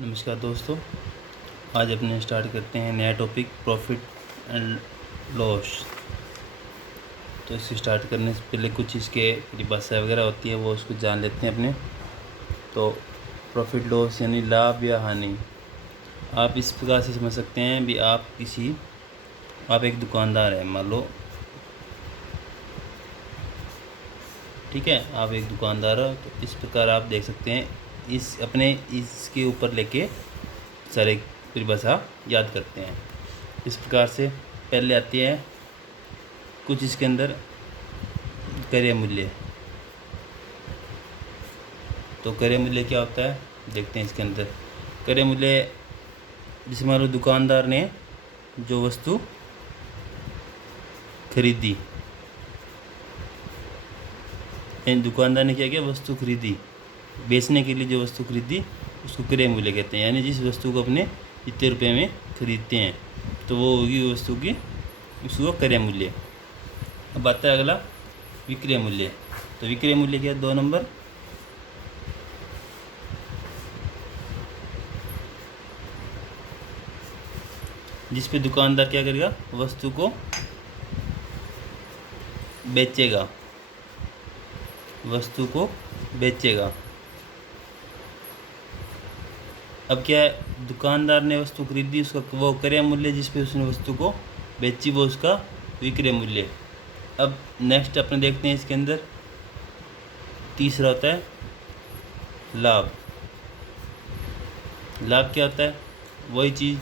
नमस्कार दोस्तों, आज अपने स्टार्ट करते हैं नया टॉपिक प्रॉफिट एंड लॉस। तो इसे स्टार्ट करने से पहले कुछ इसके परिभाषा वगैरह होती है वो उसको जान लेते हैं अपने। तो प्रॉफिट लॉस यानी लाभ या हानि आप इस प्रकार से समझ सकते हैं भी आप एक दुकानदार हैं, मान लो, ठीक है। आप एक दुकानदार हो तो इस प्रकार आप देख सकते हैं इसके ऊपर लेके सारे परिभाषा याद करते हैं। इस प्रकार से पहले आती है कुछ इसके अंदर क्रय मूल्य। तो क्रय मूल्य क्या होता है देखते हैं इसके अंदर। क्रय मूल्य जैसे मान लो दुकानदार ने जो वस्तु खरीदी, दुकानदार ने क्या किया, वस्तु खरीदी, बेचने के लिए जो वस्तु खरीदी उसको क्रय मूल्य कहते हैं। यानी जिस वस्तु को अपने इतने रुपये में खरीदते हैं तो वो होगी उसको क्रय मूल्य। अब आता है अगला विक्रय मूल्य। तो विक्रय मूल्य क्या है, 2 नंबर, जिस पे दुकानदार क्या करेगा, वस्तु को बेचेगा, अब क्या है, दुकानदार ने वस्तु खरीदी, उसका वो क्रय मूल्य जिस पे उसने वस्तु को बेची वो उसका विक्रय मूल्य। अब नेक्स्ट अपने देखते हैं इसके अंदर तीसरा होता है लाभ। लाभ क्या होता है, वही चीज़,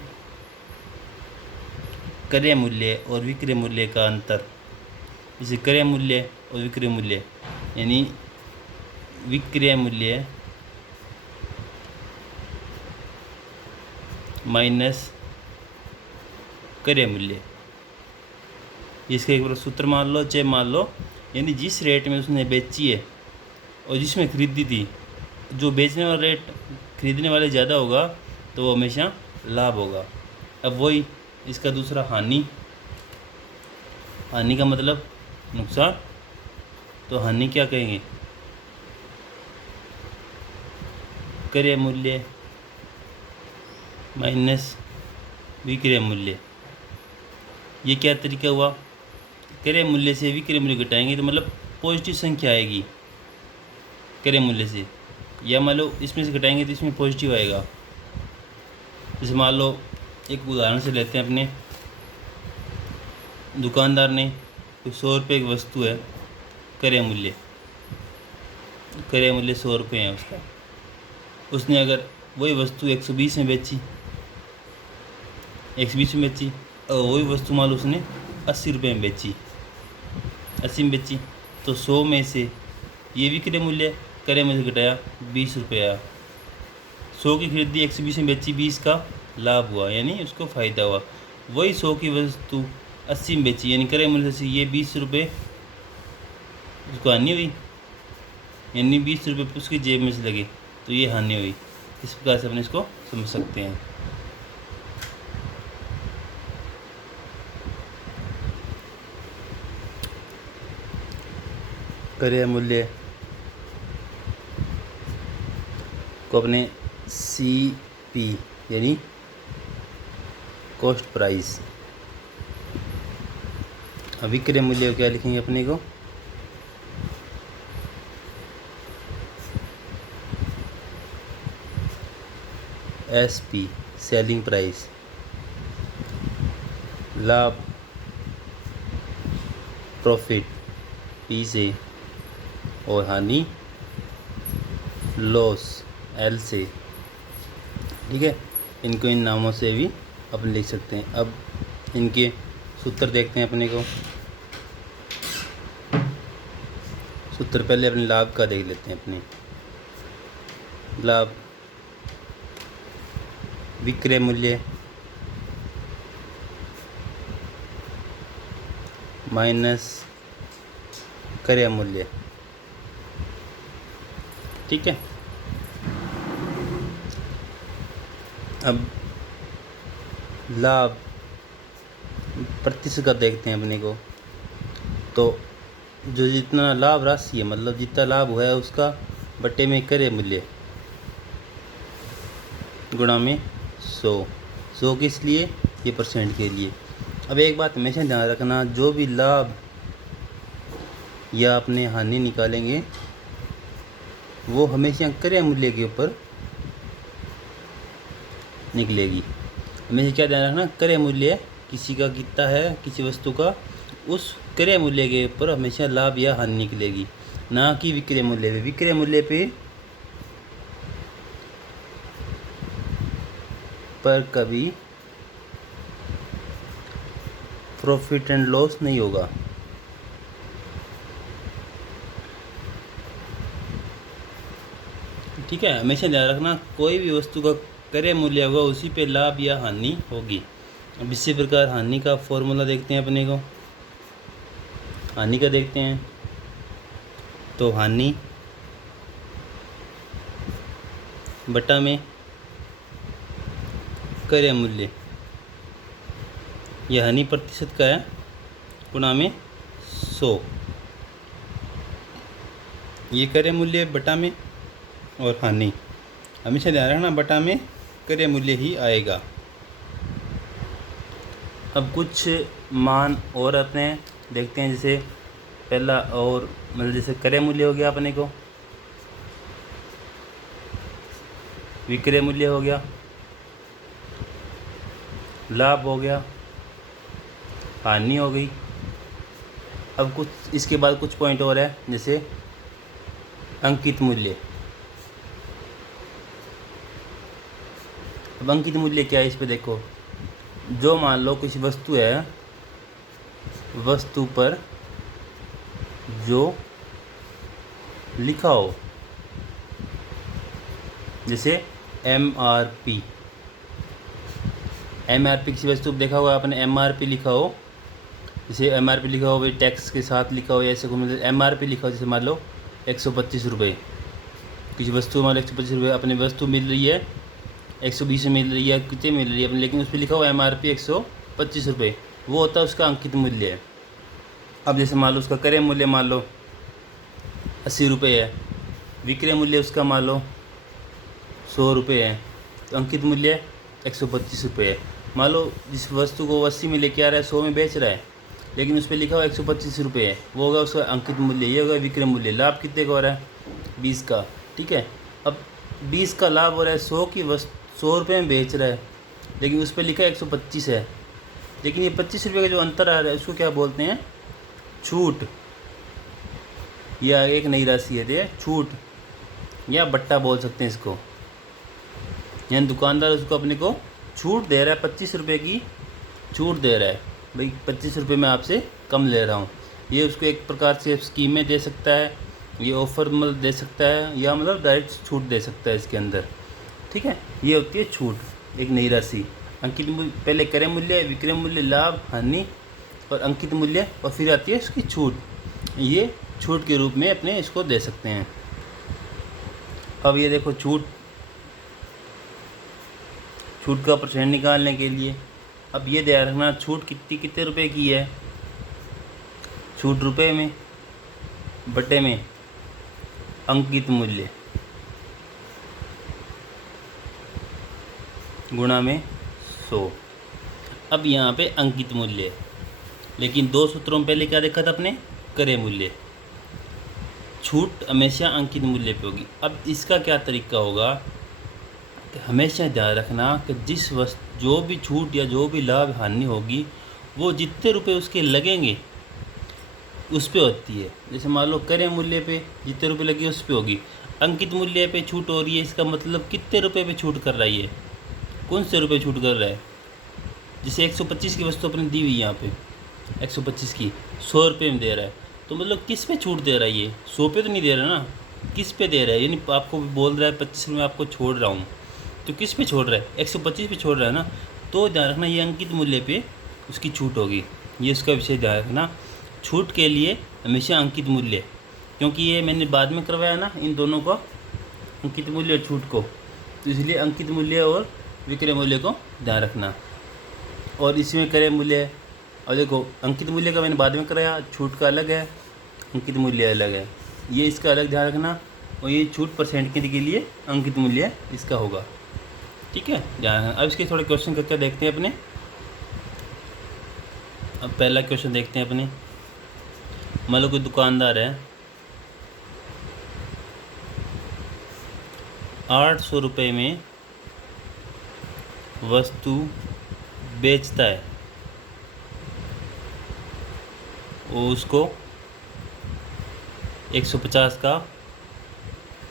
क्रय मूल्य और विक्रय मूल्य का अंतर। जैसे क्रय मूल्य और विक्रय मूल्य यानी विक्रय मूल्य माइनस क्रय मूल्य, इसका एक बार सूत्र मान लो, चाहे मान लो, यानी जिस रेट में उसने बेची है और जिसमें खरीदी थी, जो बेचने वाला रेट खरीदने वाले ज़्यादा होगा तो वो हमेशा लाभ होगा। अब वही इसका दूसरा हानि का मतलब नुकसान। तो हानि क्या कहेंगे, क्रय मूल्य माइनस विक्रय मूल्य। ये क्या तरीका हुआ, क्रय मूल्य से विक्रय मूल्य घटाएंगे तो मतलब पॉजिटिव संख्या आएगी क्रय मूल्य से, या मान लो इसमें से घटाएंगे तो इसमें पॉजिटिव आएगा। जैसे मान लो एक उदाहरण से लेते हैं अपने, दुकानदार ने 100 रुपये की वस्तु है, क्रय मूल्य 100 रुपये है उसका, उसने अगर वही वस्तु 120 में बेची, और वही वस्तु मान लो उसने 80 रुपये में बेची, तो 100 में से ये विक्रय मूल्य, क्रय मूल्य घटाया 20 रुपये आया। 100 की खरीदी 120 में बेची, 20 का लाभ हुआ, यानी उसको फ़ायदा हुआ। वही 100 की वस्तु 80 में बेची, यानी क्रय मूल्य से ये 20 रुपये उसको हानि हुई, यानी 20 रुपये उसकी जेब में से लगे, तो ये हानि हुई। इस प्रकार से अपने इसको समझ सकते हैं। क्रय मूल्य को अपने CP यानी कॉस्ट प्राइस, विक्रय मूल्य क्या लिखेंगे अपने को, SP सेलिंग प्राइस। लाभ प्रॉफिट P से, और हानि लॉस L से, ठीक है। इनको इन नामों से भी अपन लिख सकते हैं। अब इनके सूत्र देखते हैं अपने को। सूत्र पहले अपने लाभ का देख लेते हैं। अपने लाभ विक्रय मूल्य माइनस क्रय मूल्य, ठीक है। अब लाभ प्रतिशत का देखते हैं अपने को। तो जो जितना लाभ राशि है, मतलब जितना लाभ हुआ है उसका बट्टे में क्रय मूल्य, गुणा में 100। 100 किस लिए? ये परसेंट के लिए। अब एक बात हमेशा ध्यान रखना, जो भी लाभ या अपने हानि निकालेंगे वो हमेशा क्रय मूल्य के ऊपर निकलेगी। हमेशा क्या ध्यान रखना, क्रय मूल्य किसी का कितना है, किसी वस्तु का, उस क्रय मूल्य के ऊपर हमेशा लाभ या हानि निकलेगी, ना कि विक्रय मूल्य पे। विक्रय मूल्य पे पर कभी प्रॉफिट एंड लॉस नहीं होगा। ठीक है, हमेशा ध्यान रखना, कोई भी वस्तु का क्रय मूल्य होगा उसी पे लाभ या हानि होगी। अब इसी प्रकार हानि का फॉर्मूला देखते हैं अपने को। हानि का देखते हैं तो हानि बटा में क्रय मूल्य, यह हानि प्रतिशत का है, गुणा में 100। ये क्रय मूल्य बटा में और हानि, हमेशा ध्यान रखना बटा में क्रय मूल्य ही आएगा। अब कुछ मान और अपने देखते हैं, जैसे पहला और मतलब जैसे क्रय मूल्य हो गया अपने को, विक्रय मूल्य हो गया, लाभ हो गया, हानि हो गई। अब कुछ इसके बाद कुछ पॉइंट और है, जैसे अंकित मूल्य। अब अंकित मूल्य क्या है, इस पे देखो, जो मान लो किसी वस्तु है, वस्तु पर जो लिखा हो, जैसे MRP। किसी वस्तु पर देखा हुआ आपने MRP लिखा हो, जैसे MRP लिखा हो भाई टैक्स के साथ लिखा हो, ऐसे को मतलब MRP लिखा हो, जैसे मान लो 125 रुपये, किसी वस्तु मान लो 125 रुपये, अपनी वस्तु मिल रही है 120 में मिल रही है, कितने मिल रही है अपने, लेकिन उस पर लिखा हुआ MRP 125 रुपये, वो होता है उसका अंकित मूल्य है। अब जैसे मान लो उसका क्रय मूल्य मान लो 80 रुपये है, विक्रय मूल्य उसका मान लो 100 रुपये है, तो अंकित मूल्य 125 रुपये है। मान लो जिस वस्तु को 80 में लेके आ रहा है, 100 में बेच रहा है, लेकिन उस पर लिखा हुआ 125 रुपये है, वो होगा उसका अंकित मूल्य, ये होगा विक्रय मूल्य। लाभ कितने का हो रहा है? 20 का। ठीक है, अब 20 का लाभ हो रहा है, 100 की वस्तु 100 रुपये में बेच रहा है, लेकिन उस पर लिखा है 125 है, लेकिन ये 25 रुपये का जो अंतर आ रहा है उसको क्या बोलते हैं? छूट, या एक नई राशि है ये छूट, या बट्टा बोल सकते हैं इसको। यानी दुकानदार उसको अपने को छूट दे रहा है, 25 रुपये की छूट दे रहा है, भाई 25 रुपये में आपसे कम ले रहा हूँ। ये उसको एक प्रकार से स्कीमें दे सकता है, ये ऑफर मतलब दे सकता है, या मतलब डायरेक्ट छूट दे सकता है इसके अंदर। ठीक है, ये होती है छूट, एक नई राशि। अंकित मूल्य, पहले क्रय मूल्य, विक्रय मूल्य, लाभ, हानि और अंकित मूल्य, और फिर आती है इसकी छूट। ये छूट के रूप में अपने इसको दे सकते हैं। अब ये देखो छूट का परसेंट निकालने के लिए, अब ये ध्यान रखना छूट कितने रुपए की है, छूट रुपए में बटे में अंकित मूल्य गुणा में 100। अब यहाँ पे अंकित मूल्य, लेकिन दो सूत्रों में पहले क्या देखा था अपने? क्रय मूल्य। छूट हमेशा अंकित मूल्य पे होगी। अब इसका क्या तरीका होगा कि हमेशा ध्यान रखना कि जिस वस्तु जो भी छूट या जो भी लाभ हानि होगी, वो जितने रुपए उसके लगेंगे उस पे होती है। जैसे मान लो क्रय मूल्य पे जितने रुपए लगे उस पे होगी, अंकित मूल्य पे छूट हो रही है, इसका मतलब कितने रुपए पे छूट कर रही है, कौन से रुपए छूट कर रहा है। जैसे 125 की वस्तु अपने दी हुई यहाँ पे 125 की 100 रुपये में दे रहा है, तो मतलब किस पे छूट दे रहा है? ये 100 पे तो नहीं दे रहा ना, किस पे दे रहा है? यानी आपको बोल रहा है 25 में आपको छोड़ रहा हूँ, तो किस पे छोड़ रहा है? 125 पे छोड़ रहा है ना। तो ध्यान रखना ये अंकित मूल्य पे उसकी छूट होगी, ये उसका विषय ध्यान रखना। छूट के लिए हमेशा अंकित मूल्य, क्योंकि ये मैंने बाद में करवाया ना इन दोनों को, अंकित मूल्य और छूट को, तो इसलिए अंकित मूल्य और विक्रय मूल्य को ध्यान रखना। और इसमें क्रय मूल्य, और देखो अंकित मूल्य का मैंने बाद में कराया, छूट का अलग है, अंकित मूल्य अलग है, ये इसका अलग ध्यान रखना। और ये छूट परसेंट के लिए अंकित मूल्य इसका होगा। ठीक है, ध्यान। अब इसके थोड़े क्वेश्चन करके देखते हैं अपने। अब पहला क्वेश्चन देखते हैं अपने। मान लो कोई दुकानदार है, 800 रुपये में वस्तु बेचता है, वो उसको 150 का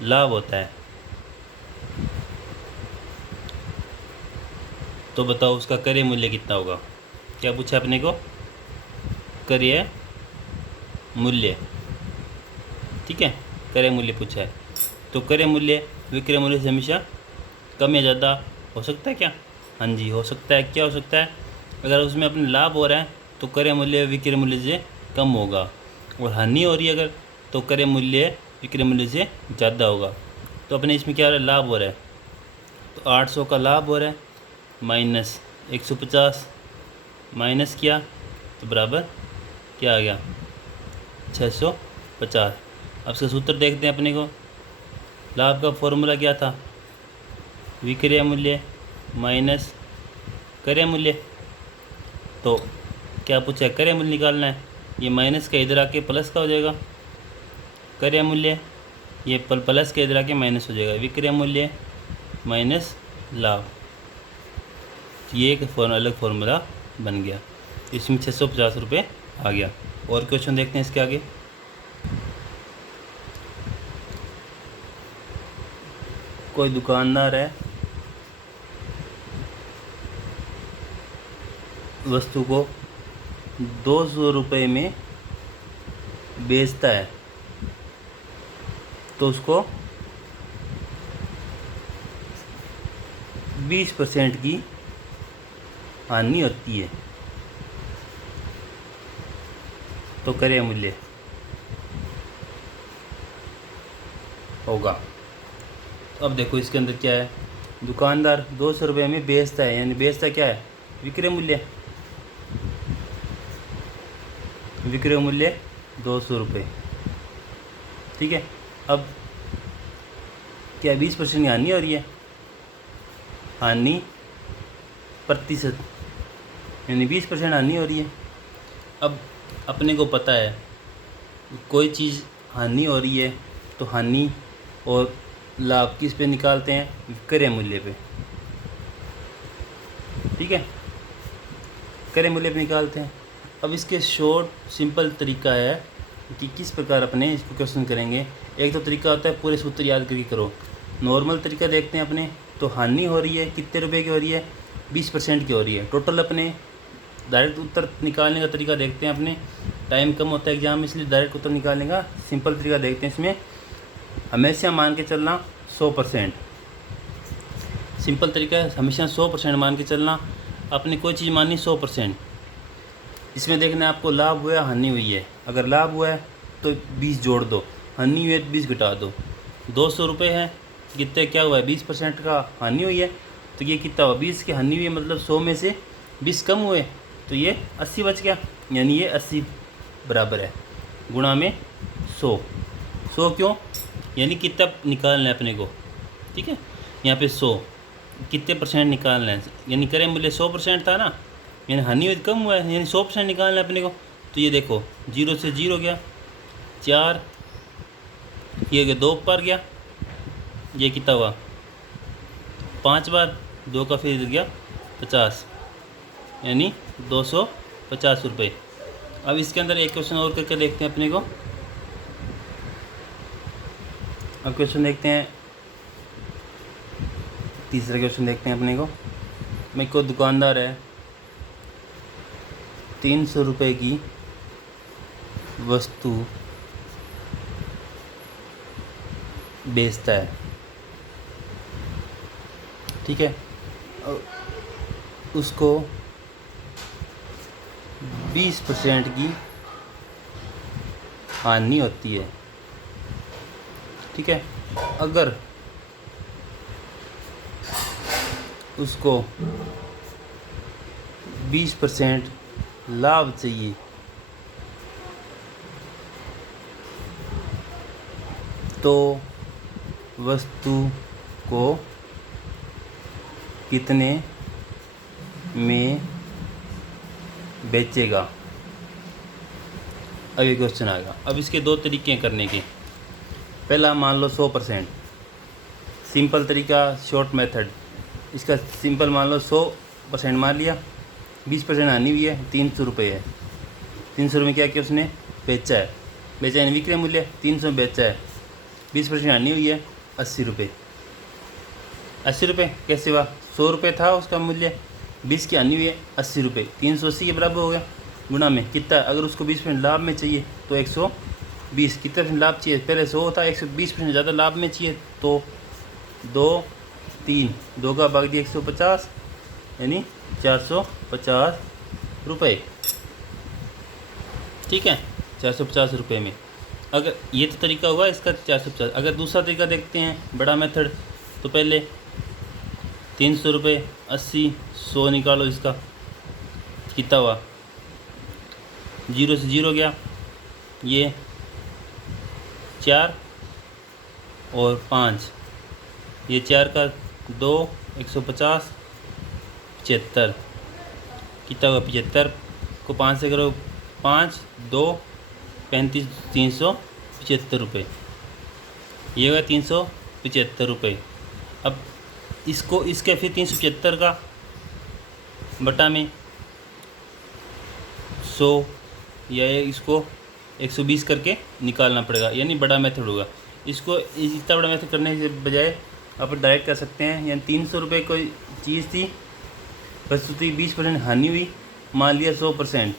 लाभ होता है। तो बताओ उसका क्रय मूल्य कितना होगा। क्या पूछा अपने को? क्रय मूल्य। ठीक है, क्रय मूल्य पूछा है। तो क्रय मूल्य विक्रय मूल्य से हमेशा कम या ज़्यादा हो सकता है क्या? हाँ जी, हो सकता है। क्या हो सकता है? अगर उसमें अपने लाभ हो रहा है तो क्रय मूल्य विक्रय मूल्य से कम होगा, और हानि हो रही है अगर, तो क्रय मूल्य विक्रय मूल्य से ज़्यादा होगा। तो अपने इसमें क्या हो रहा है? लाभ हो रहा है, तो 800 का लाभ हो रहा है माइनस 150 माइनस किया तो बराबर क्या आ गया? 650। अब इसका सूत्र देखते हैं अपने को। लाभ का फॉर्मूला क्या था? विक्रय मूल्य माइनस क्रय मूल्य। तो क्या पूछा है? क्रय मूल्य निकालना है। ये माइनस का इधर आके प्लस का हो जाएगा क्रय मूल्य, ये प्लस के इधर आके माइनस हो जाएगा विक्रय मूल्य माइनस लाभ। ये एक अलग फॉर्मूला बन गया। इसमें 650 रुपये आ गया। और क्वेश्चन देखते हैं इसके आगे। कोई दुकानदार है, वस्तु को 200 रुपये में बेचता है, तो उसको 20% की हानि होती है। तो क्रय मूल्य होगा। अब देखो इसके अंदर क्या है। दुकानदार 200 रुपये में बेचता है, यानी बेचता क्या है? विक्रय मूल्य। विक्रय मूल्य 200 रुपये। ठीक है। अब क्या 20% की हानि हो रही है? हानि प्रतिशत, यानी 20% हानि हो रही है। अब अपने को पता है कोई चीज़ हानि हो रही है तो हानि और लाभ किस पे निकालते हैं? क्रय मूल्य पे। ठीक है, क्रय मूल्य पे निकालते हैं। अब इसके शॉर्ट सिंपल तरीका है कि किस प्रकार अपने इसको क्वेश्चन करेंगे। एक तो तरीका होता है पूरे सूत्र याद करके करो। नॉर्मल तरीका देखते हैं अपने। तो हानि हो रही है कितने रुपए की हो रही है? 20% की हो रही है। टोटल अपने डायरेक्ट उत्तर निकालने का तरीका देखते हैं अपने। टाइम कम होता है एग्जाम में, इसलिए डायरेक्ट उत्तर निकालने का सिंपल तरीका देखते हैं। इसमें हमेशा मान के चलना 100%। सिंपल तरीका है, हमेशा 100% मान के चलना। अपनी कोई चीज़ माननी 100%। इसमें देखना है आपको लाभ हुआ है हानि हुई है। अगर लाभ हुआ है तो 20 जोड़ दो, हानि हुई है तो 20 घटा दो। 200 रुपये है, कितने क्या हुआ है? 20% का हानि हुई है, तो ये कितना हुआ? 20 की हानि हुई है, मतलब 100 में से 20 कम हुए, तो ये 80 बच गया। यानी ये 80 बराबर है गुणा में 100। 100 क्यों? यानी कितना निकालना है अपने को। ठीक है, यहाँ पे 100 कितने परसेंट निकालना है, यानी क्रय मूल्य 100% था ना, यानी हानि हुई कम हुआ है, यानी 100% निकालना है अपने को। तो ये देखो 0 से 0 गया, 4 ये गया, 2 पर गया, ये कितना हुआ? 5 बार, 2 का फिर गया 50, यानी 250 रुपये। अब इसके अंदर एक क्वेश्चन और करके देखते हैं अपने को। अब क्वेश्चन देखते हैं, तीसरा क्वेश्चन देखते हैं अपने को। मेरे को दुकानदार है, 300 रुपये की वस्तु बेचता है। ठीक है, उसको 20% की हानि होती है। ठीक है, अगर उसको 20% लाभ चाहिए तो वस्तु को कितने में बेचेगा। अब ये क्वेश्चन आएगा। अब इसके दो तरीके हैं करने के। पहला मान लो 100%, सिंपल तरीका, शॉर्ट मेथड। इसका सिंपल मान लो 100% मान लिया, 20% हानि हुई है, 300 रुपये है। 300 रुपये क्या किया उसने, बेचा है। बेचा यानी विक्रय मूल्य 300 में बेचा है, 20% हानि हुई है, 80 रुपये। 80 रुपये कैसे हुआ, 100 रुपये था उसका मूल्य, 20 की हानि हुई है, 80 रुपये, 380 के बराबर हो गया। गुणा में कितना, अगर उसको 20% लाभ में चाहिए तो 120, कितना % लाभ चाहिए, पहले 100 था, 120% ज़्यादा लाभ में चाहिए तो 2 3 2 का भाग दिया 150 यानी 450 रुपये। ठीक है, 450 रुपये में। अगर ये तो तरीका हुआ इसका 450। अगर दूसरा तरीका देखते हैं, बड़ा मेथड, तो पहले 300 रुपये, 80, 100 निकालो, इसका कितना हुआ, 0 से 0 गया, ये 4 और 5, ये 4 का 2, 150, 75, कितना हुआ, 75 को 5 से करो, 5 2 35, 375 रुपये, ये हुआ 375 रुपये। अब इसको इसके फिर 375 का बटा में 100 या इसको 120 करके निकालना पड़ेगा, यानी बड़ा मेथड होगा। इसको इतना बड़ा मेथड करने के बजाय आप डायरेक्ट कर सकते हैं। यानी 300 रुपये कोई चीज़ थी, वस्तु थी, 20% हानि हुई, मान लिया 100%।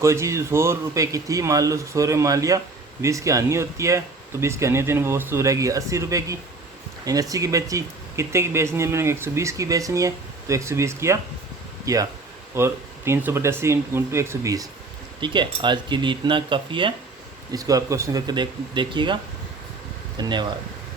कोई चीज़ 100 रुपये की थी, मान लो 100 रुपये मान लिया, 20 की हानि होती है तो 20 की हानि होती है, वो वस्तु रहेगी 80 रुपये की। यानी 80 की बेची, कितने की बेचनी है, मैंने 120 की बेचनी है तो 120 किया और 300/80 × 120। ठीक है, आज के लिए इतना काफ़ी है। इसको आप क्वेश्चन करके देखिएगा। धन्यवाद।